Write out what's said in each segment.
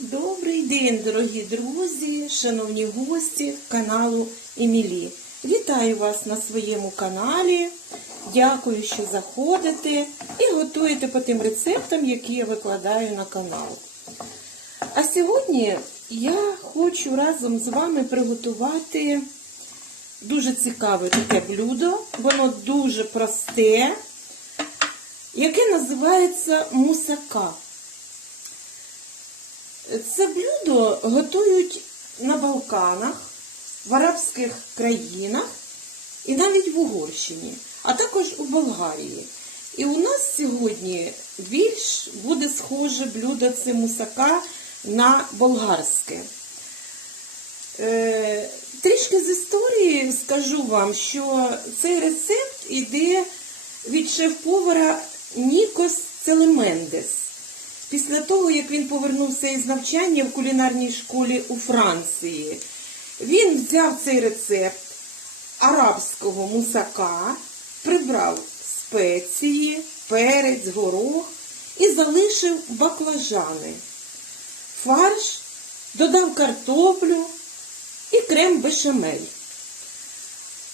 Добрий день, дорогі друзі, шановні гості каналу Емілі. Вітаю вас на своєму каналі. Дякую, що заходите і готуєте по тим рецептам, які я викладаю на канал. А сьогодні я хочу разом з вами приготувати дуже цікаве таке блюдо. Воно дуже просте, яке називається мусака. Це блюдо готують на Балканах, в арабських країнах і навіть в Угорщині, а також у Болгарії. І у нас сьогодні більш буде схоже блюдо це мусака на болгарське. Е, Трішки з історії скажу вам, що цей рецепт іде від шеф-повара Нікос Целемендес. Після того, як він повернувся із навчання в кулінарній школі у Франції, він взяв цей рецепт арабського мусака, прибрав спеції, перець, горох і залишив баклажани. Фарш, додав картоплю і крем бешамель.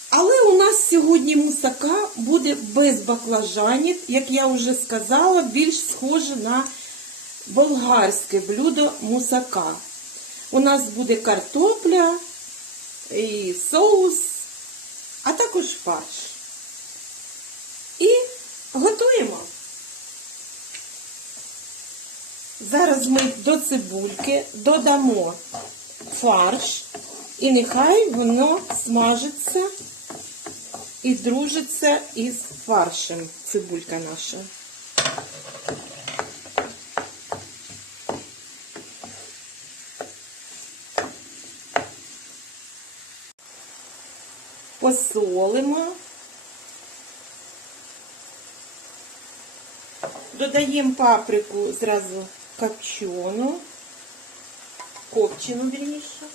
Але у нас сьогодні мусака буде без баклажанів, як я вже сказала, більш схоже на болгарське блюдо мусака. У нас буде картопля і соус, а також фарш. І готуємо. Зараз ми до цибульки додамо фарш, і нехай воно смажиться і дружиться із фаршем цибулька наша. Посолимо. Додаємо паприку зразу копчену, копчену, вірніше.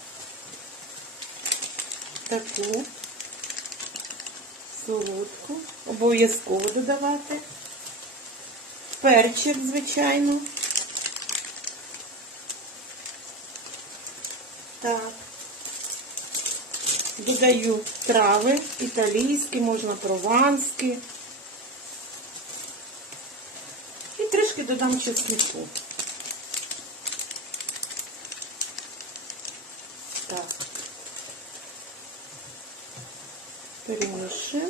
Таку солодку. Обов'язково додавати. Перчик, звичайно. Так. Додаю трави італійські, можна прованські. І трішки додам чеснику. Так. Перемішуємо.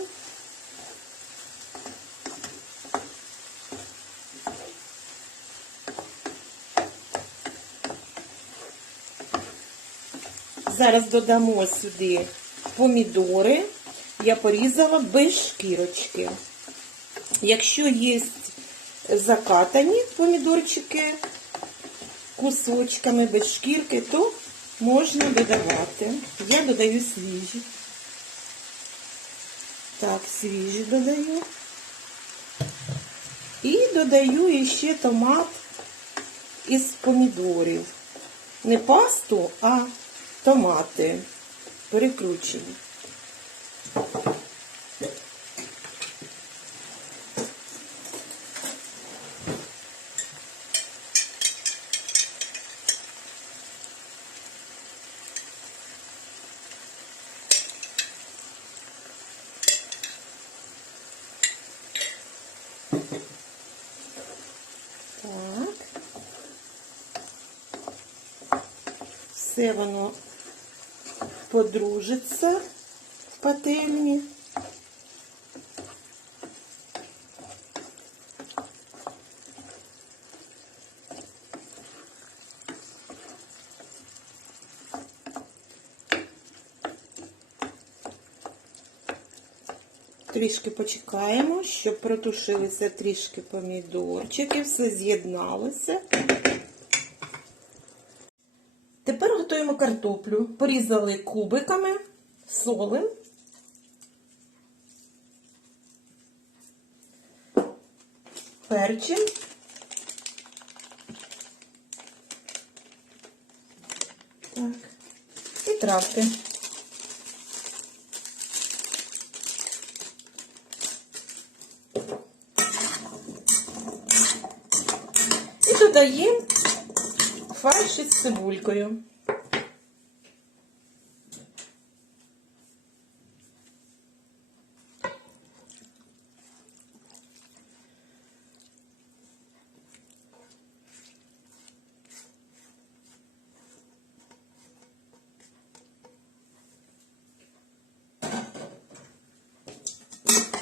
Зараз додамо сюди помідори. Я порізала без шкірочки. Якщо є закатані помідорчики кусочками без шкірки, то можна додавати. Я додаю свіжі. Так, свіжі додаю. І додаю ще томат із помідорів. Не пасту, а томати перекручені. Так. Все воно подружиться в пательні. Трішки почекаємо, щоб протушилися трішки помідорчики, все з'єдналося. Тепер готуємо картоплю. Порізали кубиками, солим. Перчим. Так. І травки. І додаємо фарш із цибулькою.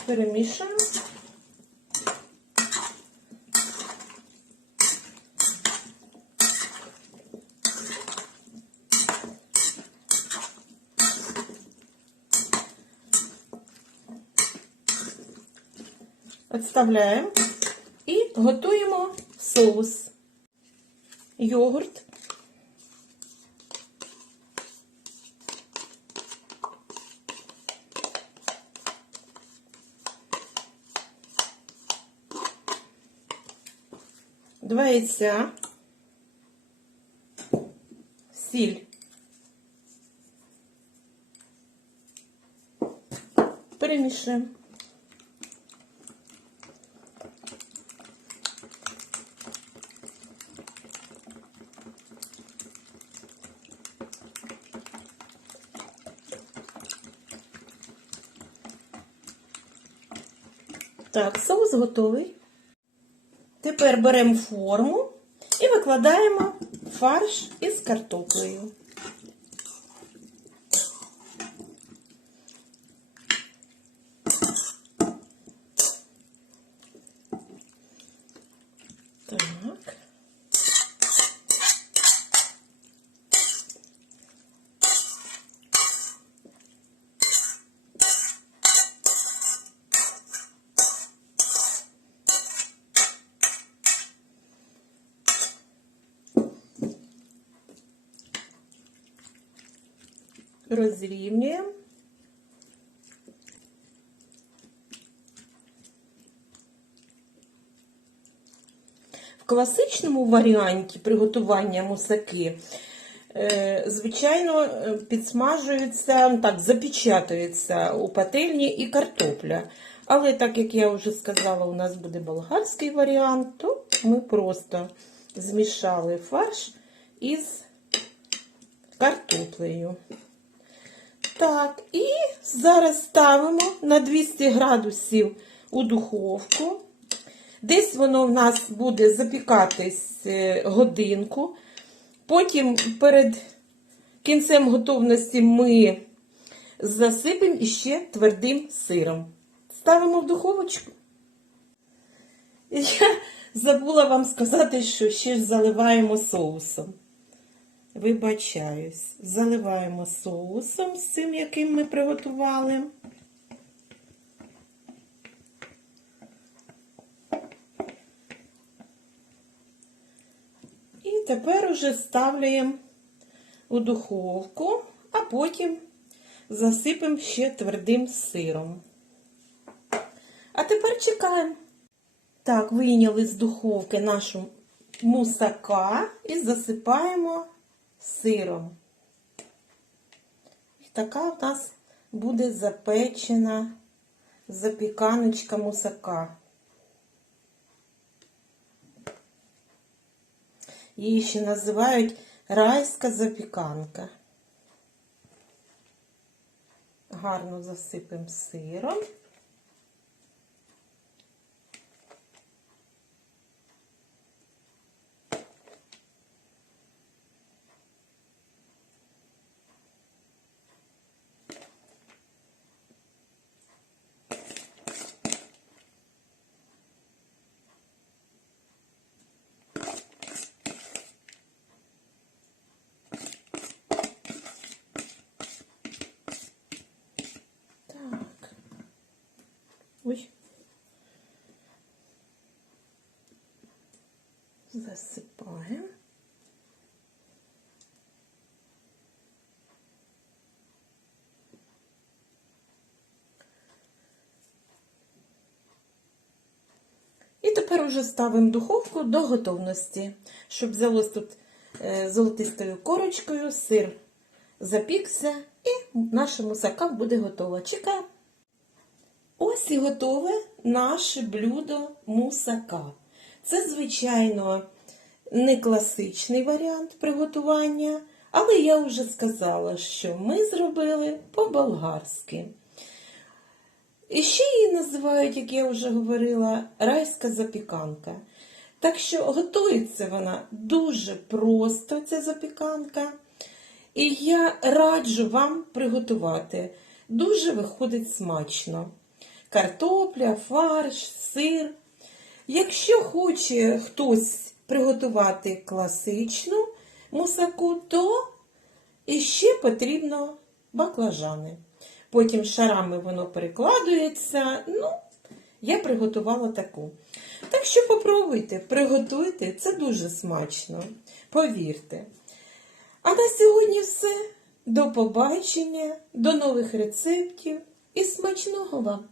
Перемішуємо. Відставляємо і готуємо соус. Йогурт. Два яйця. Сіль. Перемішуємо. Так, соус готовий. Тепер беремо форму і викладаємо фарш із картоплею. Так. Розрівнюємо. В класичному варіанті приготування мусаки, е, звичайно, е, підсмажується, ну, так, запечатується у пательні і картопля. Але так як я вже сказала, у нас буде болгарський варіант, то ми просто змішали фарш із картоплею. Так, і зараз ставимо на 200 градусів у духовку. Десь воно в нас буде запікатись е, годинку. Потім перед кінцем готовності ми засипемо іще твердим сиром. Ставимо в духовочку. Я забула вам сказати, що ще заливаємо соусом. Вибачаюсь, заливаємо соусом з цим, яким ми приготували. І тепер уже ставляємо у духовку, а потім засипемо ще твердим сиром. А тепер чекаємо. Так, вийняли з духовки нашу мусака і засипаємо сиром. І така у нас буде запечена запіканочка мусака. Її ще називають райська запіканка. Гарно засипемо сиром. Так. Ой. Засипаємо. І тепер уже ставимо духовку до готовності, щоб взялось тут е, золотистою корочкою, сир запікся, і наша мусака буде готова. Чекаємо. Ось і готове наше блюдо мусака. Це, звичайно, не класичний варіант приготування, але я вже сказала, що ми зробили по-болгарськи. І ще її називають, як я вже говорила, райська запіканка. Так що готується вона дуже просто, ця запіканка. І я раджу вам приготувати. Дуже виходить смачно. Картопля, фарш, сир. Якщо хоче хтось приготувати класичну мусаку, то іще потрібно баклажани. Потім шарами воно перекладується. Ну, я приготувала таку. Так що попробуйте, приготуйте, це дуже смачно. Повірте. А на сьогодні все. До побачення, до нових рецептів і смачного вам!